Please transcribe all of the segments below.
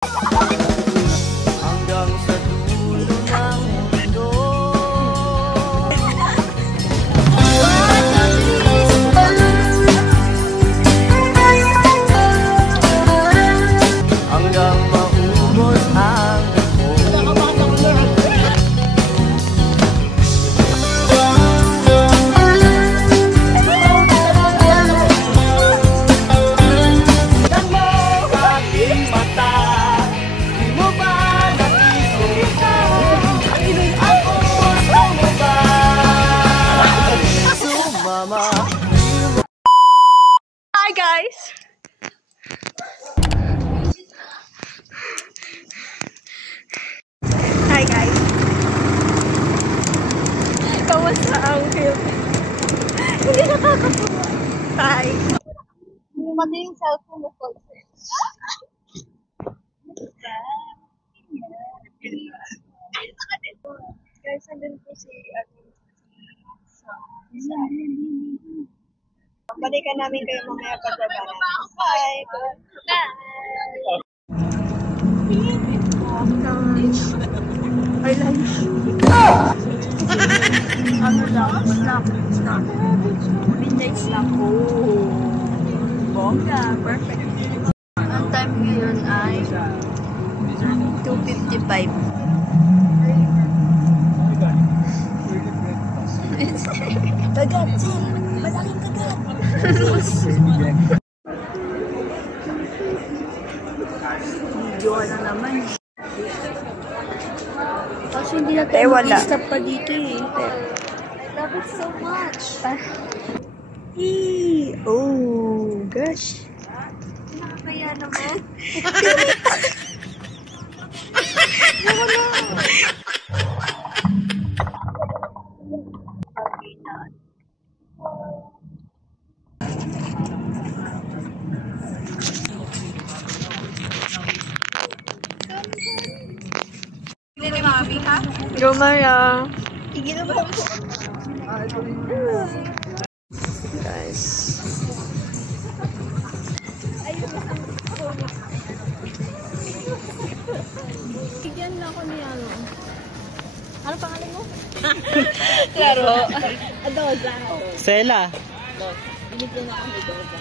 Hanggang sa dulo ng mundo. Hanggang maubos ang Hi guys! Hi guys! Kamusta ang Philippines? Hindi nakakatuwa. Hi! Pati yung cellphone mo po. Guys, nandun po si balikan namin kayo mamaya pagbaba namin. Bye! I like ano lang? Snack. Midnight snack. Oh! Bongga! Perfect. Ang time ngayon ay 2:55. Kagat! Malaking kagat! Video na naman. Kasi hindi na tayo mag-stop pa dito eh. I love it so much. Oh, gosh. Kaya naman. Go Maya. Tigil mo ko. Guys. Tigyan na ako ni ano. Ano pangalan mo? Claro. Adoza. Sela. Binigyan ako ni Adoza.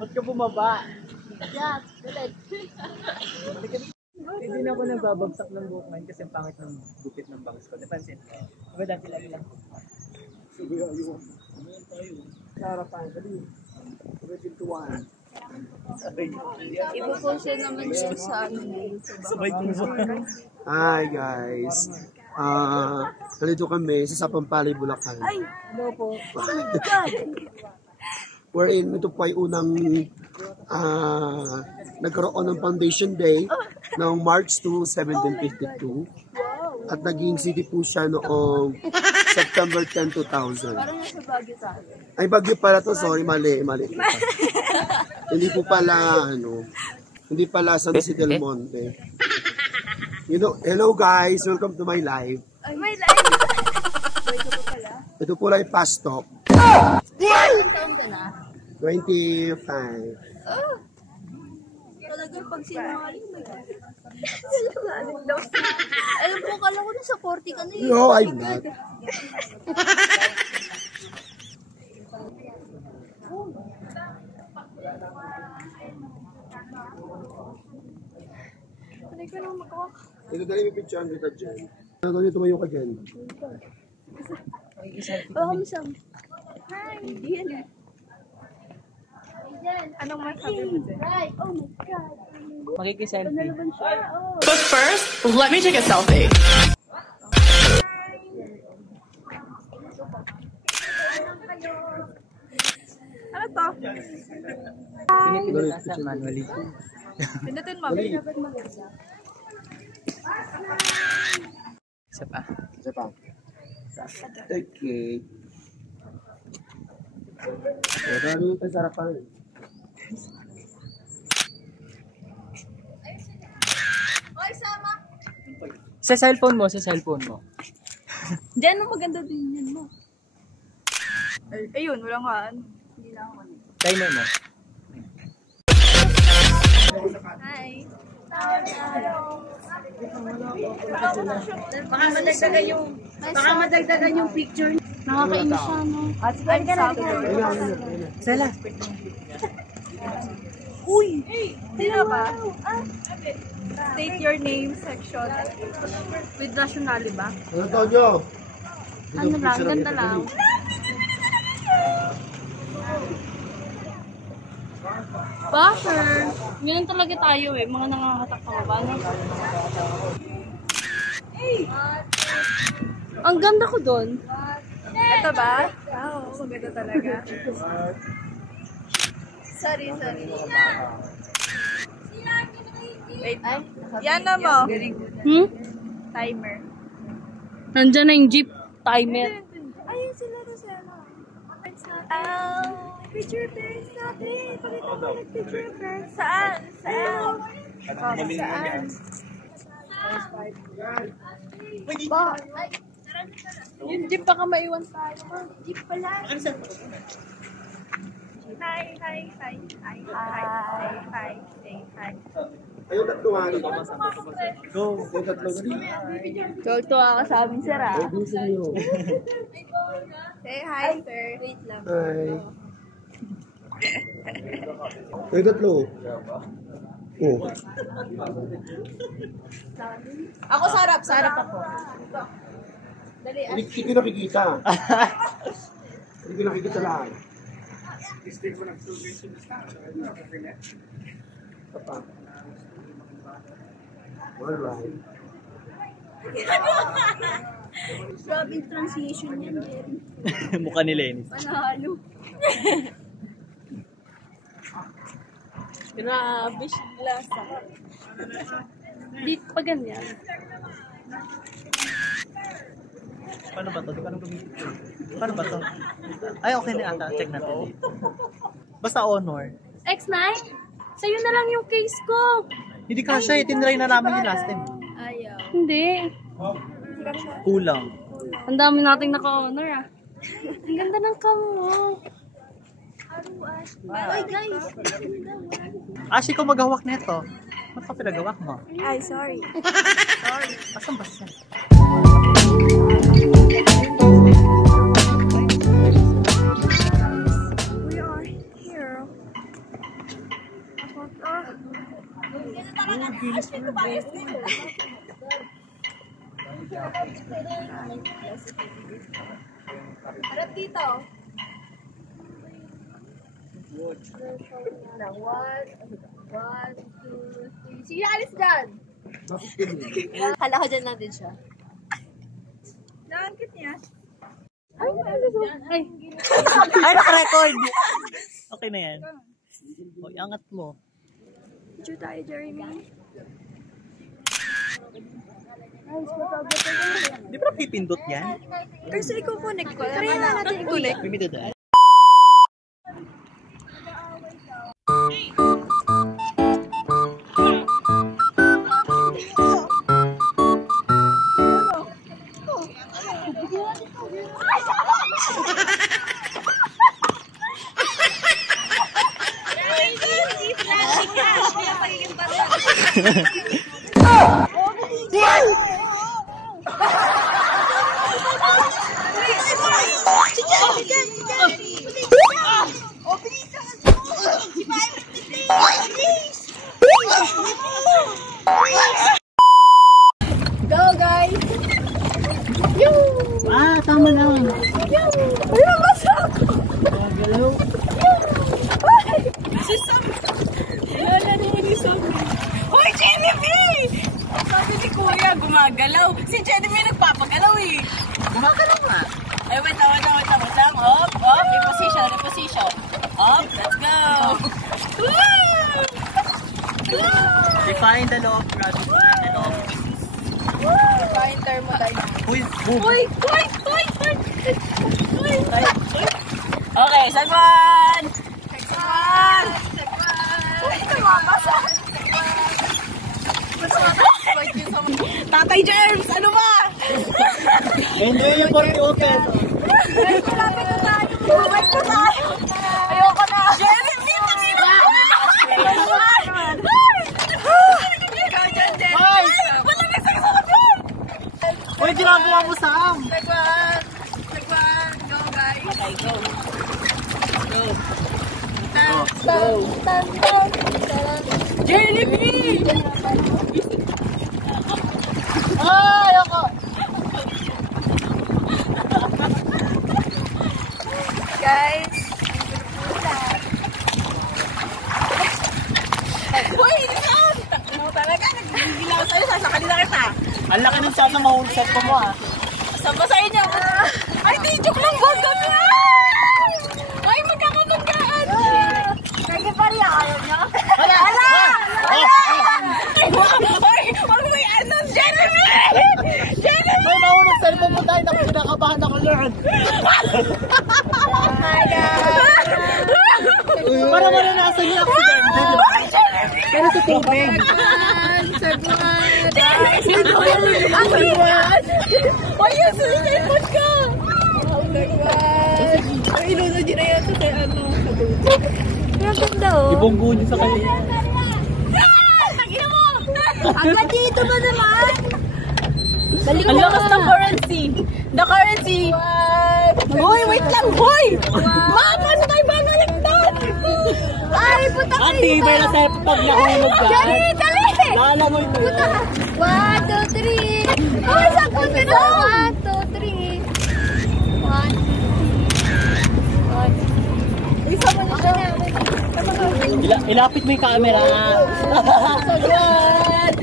Ba't ka bumaba? Yeah, good. Hindi na ako nagbabagsak ng buhok ngayon kasi ang pangit ng gupit ng bangs ko. Napansin? Diba dati lagi lang? Sige, ayun. Ayun tayo. Harapan, dali. Ready to one. Ipo-post naman siya sa ano. Sabay ko ba? Hi guys. Nandito kami sa Sapampalay, Bulacan. Ay! Hello po. Wherein ito po ay unang nagkaroon ng Foundation Day noong March 2, 1752. At naging city po siya noong September 10, 2000. Parang nasa Baguio tayo. Ay, Baguio pala to. Sorry, mali po. Hindi po pala, hindi pala San Jose del Monte. You know, hello guys, welcome to my live. Ay, may live! Wait ko pala. Ito po lang fast talk. Saan ka na? 25. Oh! Talagang pag sinungaling, may sinungaling daw. Alam po, kala ko na sa 40 ka na eh. No, I'm not. Panay ka nang makawak. Ito dali may picture kita dyan. Ano nyo tumayo ka dyan? Oh, Sam. Hi! Yan eh. Anong masabi mo dyan? Right! Oh my God! Makikiselfie. But first, let me take a selfie. Ano to? Pinipindot sa manually. Pindutin mo. Isa pa. Isa pa. Okay. Marami yung sarapan. Oy, sama! Sa cellphone mo, sa cellphone mo. Diyan mo maganda din yan mo. Ayun, walang kaan. Hindi na ako. Timer mo. Hi. Baka madagdagan yung picture. Nakakainis siya, no? I'm sorry. Sela. Uy! Sino ba? State your name section. With nationality ba? Ano tawag nyo? Ano lang, ganda lang. Buffer! Ganun talaga tayo eh, mga nangangatak pa ba? Ang ganda ko doon. Ito ba? Oo, maganda talaga. Sorry. Wait, yan na mo. Timer. Nandyan na yung jeep timer. Ayun sila Rosella. Picture first natin. Pakita mo nag-picture first. Saan? Saan? Yung jeep baka maiwan tayo. Jeep pala. Hi. Ayun, tatluhan. Go. Yung tatlo. Tuwa ka sa amin, sir, ah. Gusto nyo. Say hi, sir. Wait lang. Hi. Yung tatlo. Oh. Ako sarap ako. Dali, Hindi ko nakikita. Hindi ko nakikita lahat. Papa. Alright. Grabe yung transition yan, Jerry. Mukha ni Lenny. Panalo. Grabe siya lasa. Dito pa ganyan. Paano ba to? Paano ba to? Ay, okay na ata. Check natin dito. Basta honor. X9? Sa'yo na lang yung case ko. Hindi ka siya. Itinry na namin yung last time. Ayaw. Hindi. Kulang. Ang dami nating naka-honor ah. Ang ganda ng cam mo. Ay guys. Ashi, ko maghawak nito. Ba't ka pinagawak mo? Ay, sorry. Asan ba siya? We are here. Harap dito. One, two, three. Sige, alis dyan. Kala ko dyan lang din siya. Nakakit niya. Ay, ay. Ay, naka-record! Okay na yan. O, iangat mo. Picture tayo, Jeremy. Di ba pipindot yan? Kasi ikaw connect ko. Try na natin i-connect. Pipindot yan. Go, guys! Ah, tama lang. Ayun, basa ako! Hello? Wala naman yung sabi. Hoy, Jennifer! Sabi ni Kuya, gumagalaw. Si Jennifer nagpapagalaw eh. Gumagalaw nga. Ay, wait lang. Up. Reposition. Up, let's go. Define the law of gravity and the law of physics. Define thermodynamics. Uy, boom. Uy! Okay, sagwan! Tatay Germs, ano ba? Hindi yung 41 pesos. Malapit na tayo. Bumalik na tayo. Ayoko na. Jeremy, tangina! Ay! Uy, ginagawa mo Sam! Sagwan. Sagwan. Go, guys. Okay, go. Jeremy! Ay, ako! Guys. Uy, Sam! Ano talaga? Nagbibilang sa'yo, sasakalin na kita. Ang laki ng Sam na mahulsat ko mo ah. Saan ba sa inyo? Ay, di, joke lang ba? Gabi! Ay, magkakamagkaan! Sige pa rin. Ayaw niya. Hala! Ay, wag mo yan, Jeremy! Jeremy! Ay, nahulog sa mo po tayo. Kinakabahan ako, Lord. Oh my God. Para maranasan niya ako. Pero sa tubig. Sagwan. Guys, sagwan! Ay, yan, sa cellphone ka! Sagwan. Ay, ilunod yun na yan sa ano, sa dulo. Ang ganda oh. Ibonggo niyo sa kanila. Tagina mo! Hanggang dito ba naman? Balik Ang lakas ng currency! The currency! Hoy, wait lang! Hoy! Ma, paano tayo babaliktad? Ay, puta ka Ang tibay na sa pag nahulog ka. Dali, dali! Lala mo ito. Puta ka. 1, 2, 3. Oh, sakot ka na. 1, 2, 3. 1, 2, 3. Isa mo na siya. Ilapit mo yung camera. Sagwan!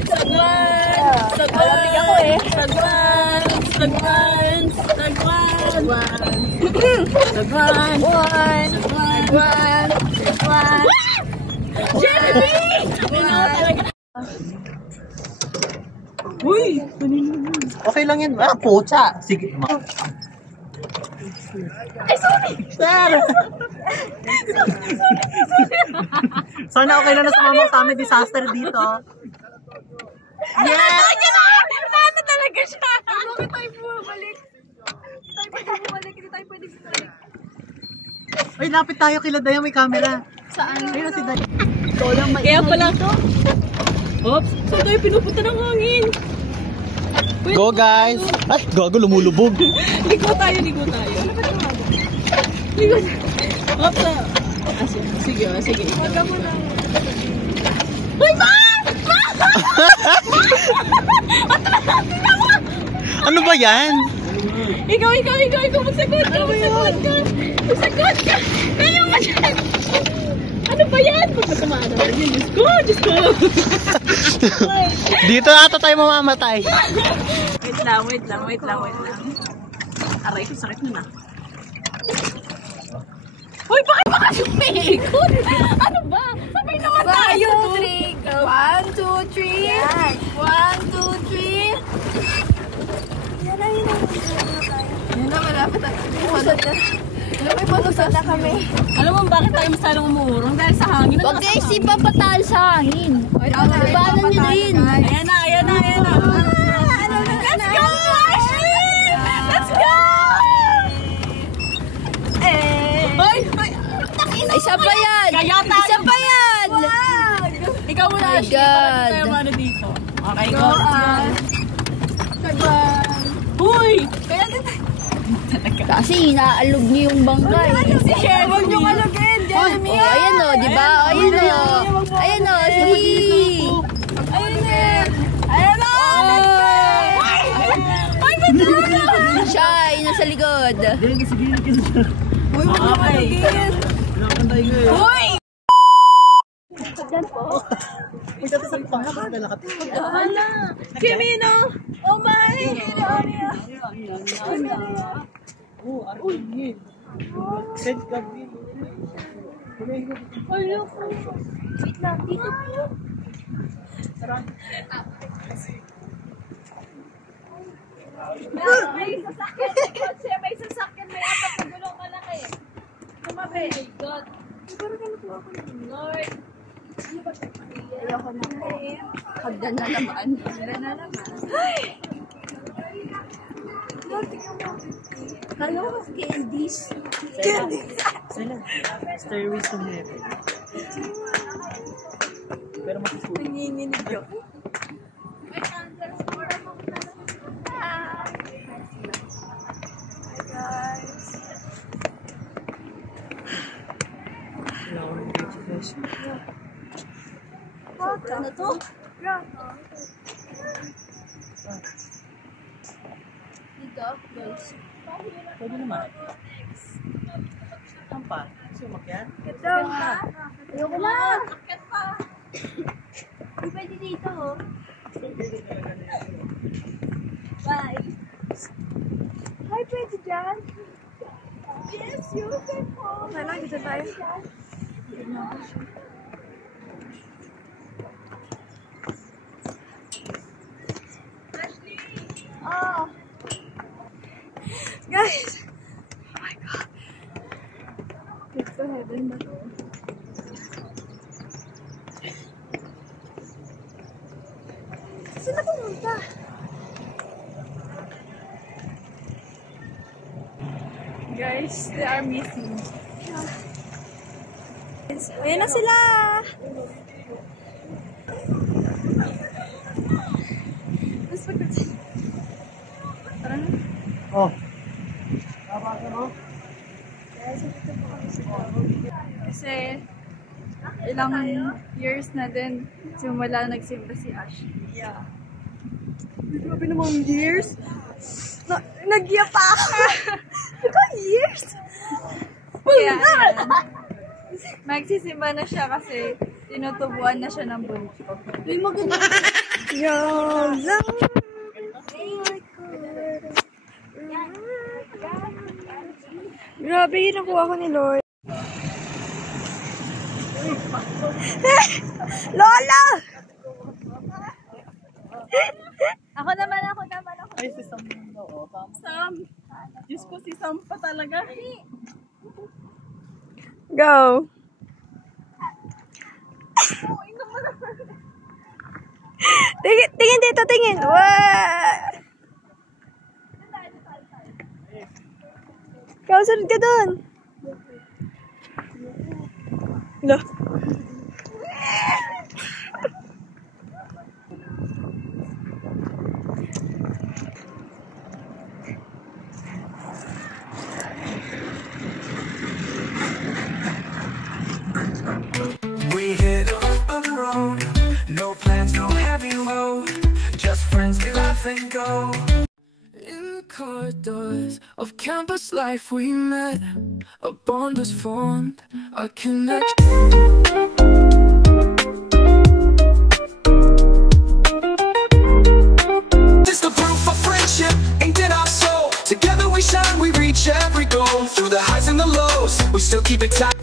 Sagwan! Sagwan! Alamig ako eh. Sagwan! Sagwan! Sagwan! Sagwan! 1. Jeremy! Uy! Okay lang yan. Ah, pocha. Sige. Ay, sorry! Sir! Sana okay lang na sumama sa amin disaster dito. Yes! Ano talaga siya? Bakit tayo bumalik? Tayo pwede bumalik. Hindi tayo pwede bumalik. Ay, lapit tayo kila Dayo, may camera. Saan? Ayun si Dayo. Kaya pala ito. Oops! Saan tayo pinupunta ng hangin? Go guys! Ay, gago, lumulubog. Ligo tayo, ligo tayo. Ligo tayo. Oops! Sige, sige. Huwag mo lang. Uy, ma! Ano ba yan? Ikaw, magsagot ka. Magsagot ka. Kaya mo dyan. Ano ba yan? Pag matamaan naman yun. Diyos ko. Dito ata tayo mamamatay. Wait lang. Aray ko, sakit na. Uy, bakit ba kasi umiikot? Ano ba? Sabay naman tayo. 1, 2, 3. Go. 1, 2, 3. 1, 2, 3. Yan na, yun na. Yan na, malapit na. Pumusod na. May pumusod na kami. Alam mo bakit tayo masalang umuurong? Dahil sa hangin. Huwag kayo si papatal sa hangin. Ibanan nyo rin. Ayan na. Let's go, Ashley! Let's go! Hoy! Isa pa yan! Kaya tayo. Isa pa yan! Ikaw muna, My Ashley. God. Tayo ano dito. Okay, go. Uy! Kaya din tayo. Kasi inaalog niyo yung bangkay. Si Sherry. Huwag niyong alugin, Jeremy. Oh, ayan o, di ba? Ayan o. Ayan o, sige. Ayan na! Ay, ba't Siya, yun nasa likod. Uy, huwag niyong alugin. Uy! Kimino! Oh my! Wait lang, dito po. May sasakyan, may apat na gulong malaki. mabe. Oh my God. Parang nakuha ko na. Lord. Ayoko na. Hagdan na naman. Hagdan na naman. Ay! Lord, tingnan mo. Kala ko candies. Candies! Sana. Stairways to Heaven. Pero masusunod. Nanginginig yun. Ano to? Dito, guys. Pwede naman. Saan pa? Gusto mo makiyan? Ito. Ayoko na. Akit pa. Hindi pwede dito, oh. Bye. Hi, pwede dyan. Yes, you can go. Okay lang, dito tayo. Oh. Guys. Oh my God. Get to heaven na to. Saan na pumunta? Guys, they are missing. Ayan na sila! Oh. Kasi ilang years na din simula nagsimba si Ash. Yeah. Grabe namang years. Nagya pa ako. Ito years? Kaya magsisimba na siya kasi tinutubuan na siya ng bunso. Uy, maganda. Yan lang. Grabe, nakuha ko ni Lord. Lola! Ako naman. Ay, si Sam yung daw. Sam. Diyos ko, si Sam pa talaga. Go! Tingin dito, tingin! Wow! Ikaw, sunod ka dun! Lo! We hit on the road, no plans, no heavy load, just friends, we laugh and go. In the corridors of campus life we met, a bond was formed, a connection. Just the proof of friendship inked in our soul. Together we shine, we reach every goal. Through the highs and the lows, we still keep it tight.